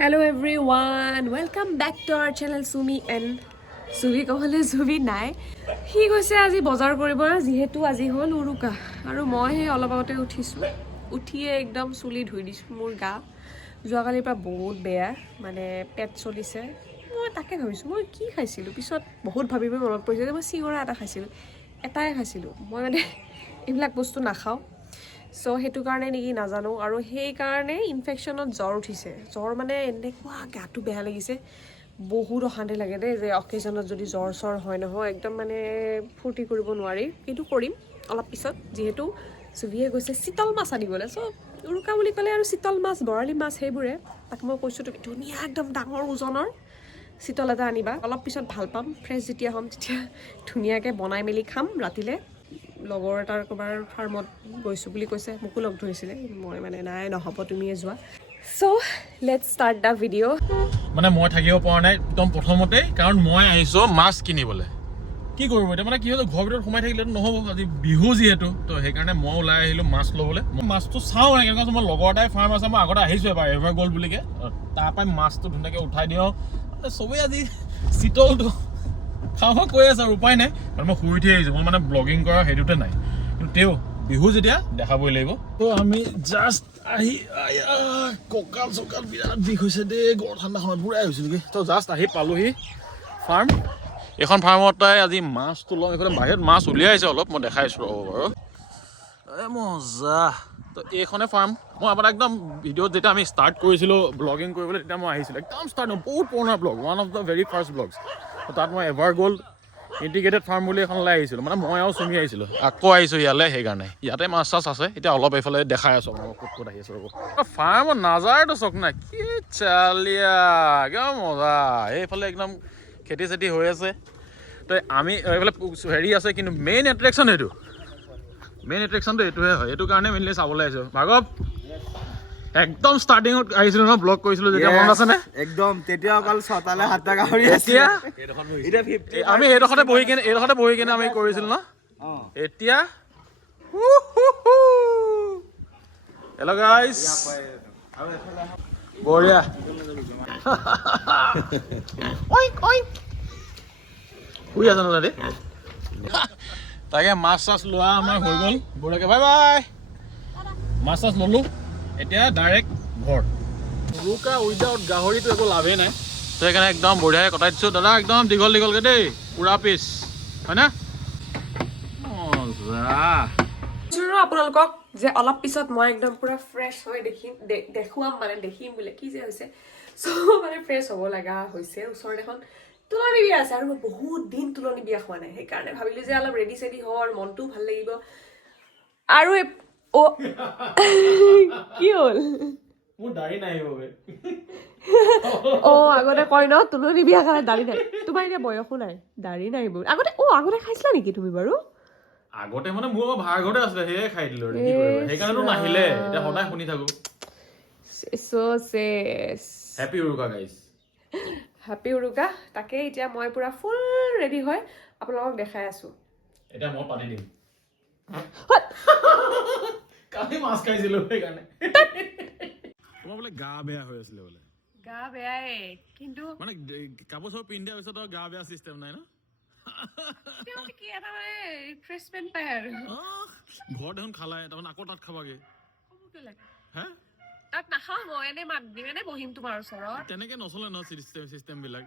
Hello everyone, welcome back to our channel Sumi and Suvi kohole Suvi nai. He goise aji bazar koribo jihetu aji hol uruka aru moi he olop agote uthisu. Uthiye ekdom suli dhui disu mur ga. Joa kali pra bahut beya mane pet cholise. Moi take bhabisu moi ki khaisilu pisot bahut bhabibe monot porise je moi singora eta khaisilu. Etai khaisilu. Moi mane eblak bostu nakhao. So hetu karone niki najano aru hei karone infectionot jor uthise jor mane enekwa gatu beha lagise বহুত অশান্তি লাগে দে যে অকেজনত যদি জ্বৰ চৰ হয় নহয় একদম মানে ফুৰ্তি কৰিব নোৱাৰি কিন্তু কৰিম অলপ পিছত যেহেতু সুভিয়ে গৈছে শীতল মাছ আনিবলৈ সো উৰুকা বুলি ক'লে আৰু শীতল মাছ বৰালি মাছ সেইবোৰে তাক মই কৈছো তুমি ধুনীয়া একদম ডাঙৰ ওজনৰ শীতল এটা আনিবা অলপ পিছত ভাল পাম ফ্ৰেছ যেতিয়া হ'ম তেতিয়া ধুনীয়াকৈ বনাই মেলি খাম ৰাতিলে লগৰ এটাৰ কবাৰ ফাৰ্মত গৈছো বুলি কৈছে মোকো লগ ধৰিছিলে মই মানে নাই নহব তুমিয়ে যোৱা so let's start the video' মানে মই থাকিব পৰা নাই একদম প্ৰথমতে কাৰণ মই আহিছো মাছ কিনিবলৈ কি কৰিব এটা মানে কি হ'ল ঘৰ ভিতৰত সোমাই থাকিলে নহব আজি বিহু যিহেতু তো সেইকাৰণে মই ওলাই আহিলো মাছ ল'বলৈ মই মাছটো চাওঁ কেনেকুৱা মই লগৰ এটাই ফাৰ্ম আছে মই আগতে আহিছো এবাৰ এভাৰ গ'ল বুলিকে তাৰ পৰাই মাছটো ধুনীয়াকৈ উঠাই দিওঁ চবেই আজি শীতলটো খাব কৈ আছে আৰু উপায় নাই কাৰণ মই শুই উঠি আহিছো মই মানে ব্লগিং কৰা সেইটোতে নাই কিন্তু তেওঁ বিহু যেতিয়া দেখাবই লাগিব তো আমি জাষ্ট আহি কঁকাল চকাল বিৰাট বিষ হৈছে দেই গৰ ঠাণ্ডাখনত বুঢ়াই হৈছিল নেকি তো জাষ্ট আহি পালোহি ফাৰ্ম এইখন ফাৰ্মত আজি মাছটো ল'ম এইফালে বাহিৰত মাছ উলিয়াইছে অলপ মই দেখাইছোঁ ৰ'ব বাৰু মজা তো এইখনে ফাৰ্ম মই আপোনাৰ একদম ভিডিঅ'ত যেতিয়া আমি ষ্টাৰ্ট কৰিছিলোঁ ব্লগিং কৰিবলৈ তেতিয়া মই আহিছিলোঁ একদম ষ্টাৰ্ট বহুত পুৰণা blog one of the very first blogs তাত মই এভাৰ গ'ল্ড ইণ্টিগ্ৰেটেড ফাৰ্ম বুলি এখন ওলাই আহিছিলোঁ মানে মই আৰু চুমি আহিছিলোঁ আকৌ আহিছোঁ ইয়ালৈ সেইকাৰণে ইয়াতে মাছ চাছ আছে এতিয়া অলপ এইফালে দেখাই আছোঁ মই ক'ত ক'ত আহি আছোঁ ৰ'ব ফাৰ্মত নাজাৰটো চক নাই কি চালিয়া একদম মজা এইফালে একদম খেতি চেতি হৈ আছে তো আমি এইফালে হেৰি আছে কিন্তু মেইন এট্ৰেকশ্যন এট্ৰেকশ্যনটো এইটোহে হয় এইটো কাৰণে মেইনলি চাবলৈ আহিছোঁ ভাগৱ একদম ষ্টাৰ্টিঙত আহিছিলোঁ ন ব্লগ কৰিছিলোঁ যেতিয়া মনত আছেনে একদম তেতিয়া অকল ছটালে সাতটা গাহৰি এতিয়া আমি এইডোখৰতে বহি কিনে আমি কৰিছিলোঁ ন এতিয়া হেল্ল' গাইজ বঢ়িয়া শুই আছে ন দাদী তাকে মাছ চাছ লোৱা আমাৰ হৈ গ'ল বঢ়িয়াকৈ বাই বাই মাছ চাছ ল'লোঁ এতিয়া ডাইৰেক্ট ঘৰ উৰুকা উইদাউট গাহৰিটো একো লাভেই নাই তো সেইকাৰণে একদম বঢ়িয়াকৈ কটাই দিছোঁ দাদা একদম দীঘলকৈ দেই পুৰা পিচ হয়নে আপোনালোকক যে অলপ পিছত মই একদম পুৰা ফ্ৰেছ হৈ দেখুৱাম মানে দেখিম বোলে কি যে হৈছে চ' মানে ফ্ৰেছ হ'ব লগা হৈছে ওচৰত এখন তুলনি বিয়া আছে আৰু মই বহুত দিন তুলনি বিয়া খোৱা নাই সেইকাৰণে ভাবিলোঁ যে অলপ ৰেডি চেডি হওঁ আৰু মনটোও ভাল লাগিব আৰু কি হ'ল মোৰ দাড়ি নাই আগতে কয় ন তুলনি বিয়া কাৰণে দাড়ি নাই তোমাৰ এতিয়া বয়সো নাই দাড়ি নাই আগতে খাইছিলা নেকি তুমি বাৰু আগতে মানে মোৰ ভাড়া ঘৰতে আছিলে সেয়ে খাই দিলো সেইকাৰণেতো নাহিলে এতিয়া সদায় শুনি থাকো হেপী উৰুকা গাইজ হেপী উৰুকা তাকে এতিয়া মই পুৰা ফুল ৰেডি হয় আপোনালোকক দেখাই আছো এতিয়া মই পাতি দিম কালি মাছ খাইছিলো সেইকাৰণে তোমাৰ বোলে গা বেয়া হৈ আছিলে বোলে গা বেয়াই কিন্তু মানে কাপোৰ চাপোৰ পিন্ধি দিয়াৰ পিছত গা বেয়া চিষ্টেম নাই ন কি এটা মানে ৰিফ্ৰেছমেণ্ট পায় আৰু ঘৰত দেখোন খালাই তাৰমানে আকৌ তাত খাবাগে হে তাত নাখাওঁ মই এনে মাত দিম এনে বহিম তোমাৰ ওচৰত তেনেকে নচলে ন চিষ্টেম বিলাক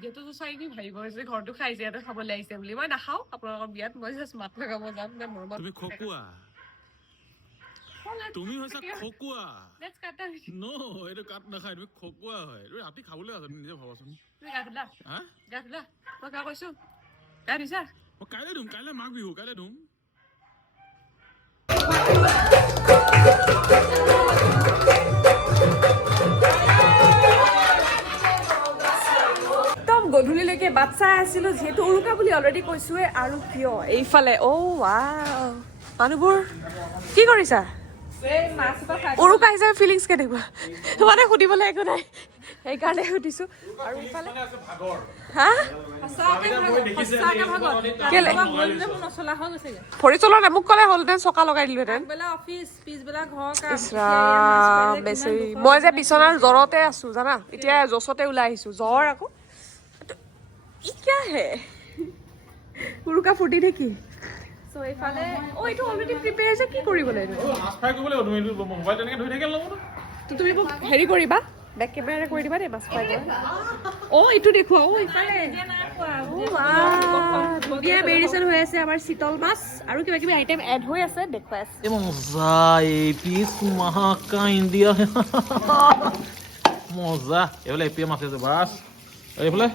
যিহেতু চাই কি ভাবিব যে ঘৰটো খাইছে ইয়াতে খাবলৈ আহিছে বুলি মই নাখাওঁ আপোনালোকৰ বিয়াত মই জাষ্ট মাত লগাব যাম নে মোৰ তুমি খকুৱা তুমি হৈছা খকুৱা নো এইটো কাট নাখায় তুমি খকুৱা হয় তুমি ৰাতি খাবলৈ আছা নিজে ভাবাচোন তুমি গা ধুলা মই গা কৈছো গা ধুইছা মই কাইলৈ মাঘ বিহু কাইলৈ ধুম গধূলিলৈকে বাট চাই আছিলো যিহেতু উৰুকা বুলি অলৰেডি কৈছোৱে আৰু কিয় এইফালে মানুহবোৰ কি কৰিছা উৰুকা হিচাপে ফিলিংছ কেনেকুৱা মানে সুধিবলৈ একো নাই সেইকাৰণে সুধিছো আৰু ইফালে হা কেলে ভৰি চলা নাই মোক ক'লে হ'লহেঁতেন চকা লগাই দিলোহেঁতেন ইছ ৰাম বেচেৰি মই যে বিচনাৰ জ্বৰতে আছো জানা এতিয়া জচতে ওলাই আহিছো জ্বৰ আকৌ হে উৰুকা ফুৰ্তি নেকি চ' এইফালে এইটো অলৰেডি প্ৰিপেয়াৰ যে কি কৰিবলৈ তুমি মোক হেৰি কৰিবা বেক কেমেৰা কৰি দিবা দেই মাছ ফ্ৰাই এইটো দেখুৱা ইফালে ধুনীয়া মেৰিনেশ্যন হৈ আছে আমাৰ চিতল মাছ আৰু কিবা কিবি আইটেম এড হৈ আছে দেখুৱাই আছে মজা এই পিচ মহাকা ইণ্ডিয়া মজা এইফালে এপিএ মাছ আছে বাছ এইফালে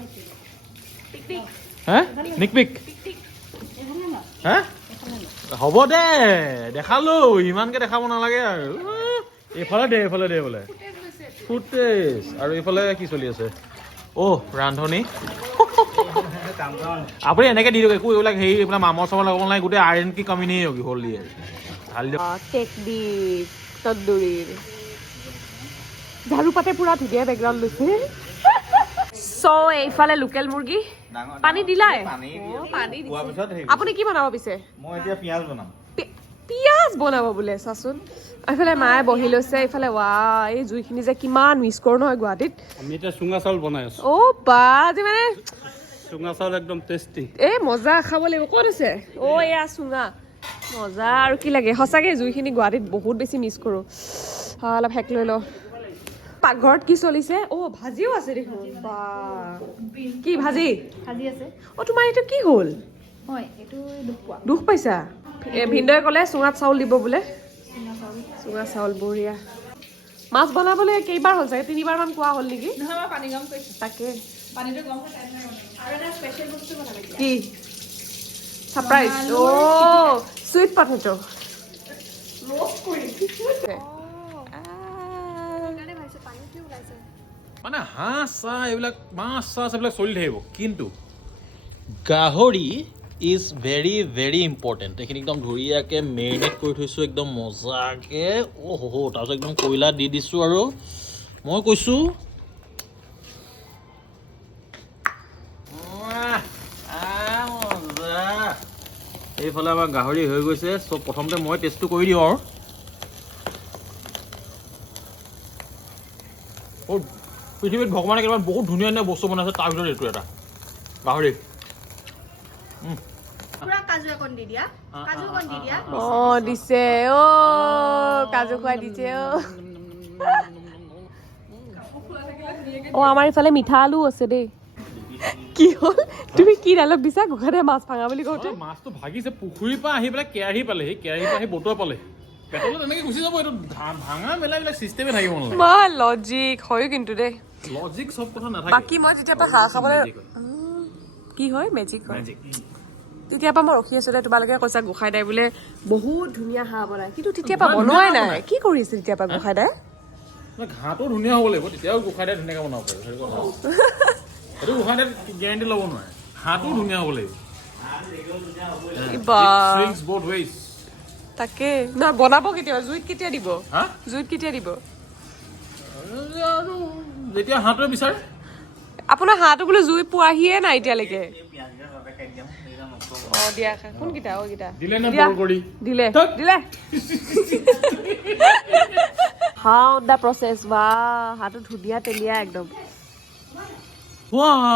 হে নিকপিক হে হ'ব দে দেখালো ইমানকে দেখাব নালাগে আৰু এইফালে দে বোলে ফুটেজ আৰু এইফালে কি চলি আছে ৰান্ধনি আপুনি এনেকে দি দিয়ক একো এইবিলাক হেৰি এইবিলাক মামৰ চামৰ লগাব নালাগে গোটেই আইৰণ কি কমি নেই হ'ল দিয়ে ঢালি দিয়ক টেকনিক তন্দুৰীৰ ঝাৰু পাতে পুৰা ধুনীয়া বেকগ্ৰাউণ্ড লৈছে চ' এইফালে লোকেল মুৰ্গী পানী দিলাই পানী আপুনি কি বনাব পিছে মই এতিয়া পিয়াজ বনাম পিয়াজ বনাব বোলে চাচোন এইফালে মায়ে বহি লৈছে এইফালে এই জুইখিনি যে কিমান মিছ কৰো নহয় গুৱাহাটীত আমি এতিয়া চুঙা চাউল বনাই আছো আজি মানে চুঙা চাউল একদম টেষ্টি মজা খাব লাগিব ক'ত আছে এয়া চুঙা মজা আৰু কি লাগে সঁচাকে জুইখিনি গুৱাহাটীত বহুত বেছি মিছ কৰো অলপ হেক লৈ লওঁ পাকঘৰত কি চলিছে ভাজিও আছে দেখোন কি ভাজি আছে তোমাৰ এইটো কি হ'ল হয় এইটো দুখ পাইছা ভিনদেউয়ে ক'লে চুঙাত চাউল দিব বোলে চুঙা চাউল বঢ়িয়া মাছ বনাবলৈ কেইবাৰ হ'ল চাগে 3বাৰ মান কোৱা হ'ল নেকি নহয় পানী গৰম কৰিছো তাকে পানীটো গৰম হৈ টাইম নাই আৰু এটা স্পেশাল বস্তু বনাব কি সাৰপ্ৰাইজ সুইট পটেটো রোস্ট করি মানে হাঁহ চাহ এইবিলাক মাছ চাছ এইবিলাক চলি থাকিব কিন্তু গাহৰি ইজ ভেৰি ভেৰি ইম্পৰ্টেণ্ট এইখিনি একদম ধুনীয়াকৈ মেৰিনেট কৰি থৈছোঁ একদম মজাকৈ তাৰপিছত একদম কয়লা দি দিছোঁ আৰু মই কৈছোঁ মজা এইফালে আমাৰ গাহৰি হৈ গৈছে চ' প্ৰথমতে মই টেষ্টটো কৰি দিওঁ আৰু পৃথিৱীত ভগৱানে কেইটামান বহুত ধুনীয়া ধুনীয়া বস্তু বনাইছে তাৰ ভিতৰত এইটো এটা গাহৰি পুৰা কাজু অকণ দি দিয়া কাজু অকণ দি দিয়া দিছে কাজু খুৱাই দিছে আমাৰ ইফালে মিঠা আলু আছে দেই কি হ'ল তুমি কি ডাইলগ দিছা ঘৰতে মাছ ভাঙা বুলি কওঁতে মাছটো ভাগিছে পুখুৰীৰ পৰা আহি পেলাই কেৰাহী পালেহি কেৰাহীৰ পৰা আহি বটুৱা পালে পেটলৈ তেনেকৈ গুচি যাব এইটো ভাঙা মেলা এইবিলাক চিষ্টেমে থাকিব নালাগে মা লজিক হয় কিন্তু দেই লজিক চব কথা নাথাকে বাকী মই যেতিয়াৰ পৰা হাঁহ খাবলৈ কি হয় মেজিক হয় তেতিয়াৰ পৰা মই ৰখি আছো তোমালোকে কৈছা গোসাঁই দাই বোলে বহুত ধুনীয়া হাঁহ বনাই কিন্তু তেতিয়াৰ পৰা বনোৱাই নাই কি কৰিছে তেতিয়াৰ পৰা গোসাঁই দাই ঘাঁহটো ধুনীয়া হ'ব লাগিব তেতিয়াও গোসাঁই দাই ধুনীয়াকৈ বনাব পাৰিব সেইটো কথা সেইটো গোসাঁই দাই গেৰাণ্টি ল'ব নোৱাৰে হাঁহটো ধুনীয়া হ'ব লাগিব both ways তাকে নহয় বনাব কেতিয়া জুইত কেতিয়া দিব জুইত কেতিয়া দিব যেতিয়া হাঁহটোৱে বিচাৰে আপোনাৰ হাঁহটো বোলে জুই পোৱাহিয়ে নাই এতিয়ালৈকে দিয়া কোনকেইটা দিলে না বল কৰি দিলে হাউ দা প্ৰচেছ হাঁহটো ধুনীয়া তেলীয়া একদম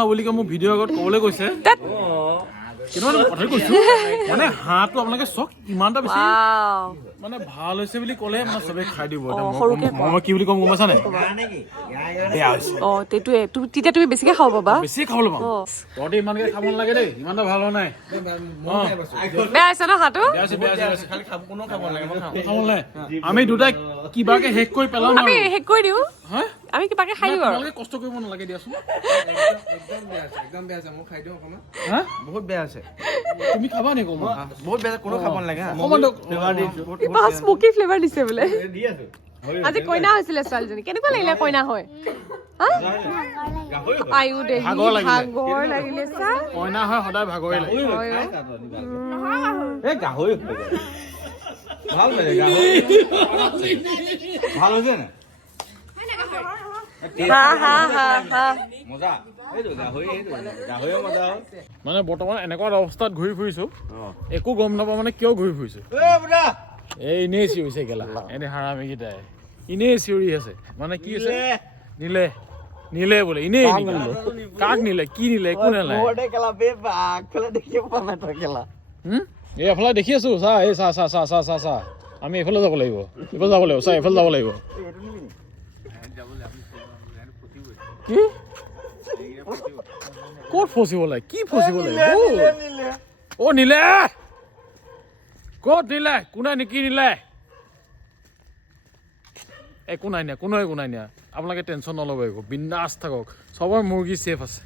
বুলি কৈ মোক ভিডিঅ' আগত ক'বলৈ কৈছে কিন্তু কথাই কৈছো মানে হাঁহটো আপোনালোকে চাওক ইমানটা বেছি মানে ভাল হৈছে বুলি ক'লে মানে চবে খাই দিব মই কি বুলি ক'ম গম পাইছানে বেয়া হৈছে তেতিয়া তুমি বেছিকে খাব পাবা বেছি খাবলৈ পাম তহঁতে ইমানকে খাব নালাগে দেই ইমানটা ভাল হোৱা নাই বেয়া হৈছে ন হাঁহটো আমি দুটাই কিবাকে শেষ কৰি পেলাম আমি শেষ কৰি দিওঁ আমি কিবাকে খাই দিওঁ আৰু কষ্ট কৰিব নালাগে দিয়াচোন একদম বেয়া আছে মই খাই দিওঁ অকণমান হা বহুত বেয়া আছে তুমি খাবা নেকি বহুত বেয়া কোনো খাব নালাগে স্মোকি ফ্লেভাৰ দিছে বোলে আজি কইনা হৈছিলে ছোৱালীজনী কেনেকুৱা লাগিলে কইনা হয় আয়ু দে ভাগৰ লাগিলে চা কইনা হয় সদায় ভাগৰে লাগে গাহৰি ভাল লাগে গাহৰি ভাল হৈছে নে হা হা হা হা মজা এইটো গাহৰিও মজা হ'ল মানে বৰ্তমান এনেকুৱা এটা অৱস্থাত ঘূৰি ফুৰিছো একো গম নাপাওঁ মানে কিয় ঘূৰি ফুৰিছো এই এনেই চিঞৰিছে গেলা এনে হাৰামিকেইটাই এনেই চিঞৰি আছে মানে কি আছে নিলে নিলে বোলে এনেই কাক নিলে কি নিলে একো নেলায় এই এফালে দেখি আছো চা এই চা চা চা চা চা চা আমি এইফালে যাব লাগিব এইফালে যাব লাগিব চা এইফালে যাব লাগিব কি ক'ত ফচিব লাগে কি ফচিব লাগে অ নিলে ক'ত নিলে কোনে নেকি নিলে একো নাই নিয়া কোনো একো নাই নিয়া আপোনালোকে টেনশ্যন নল'ব একো বিন্দাছ থাকক চবৰে মুৰ্গী ছেফ আছে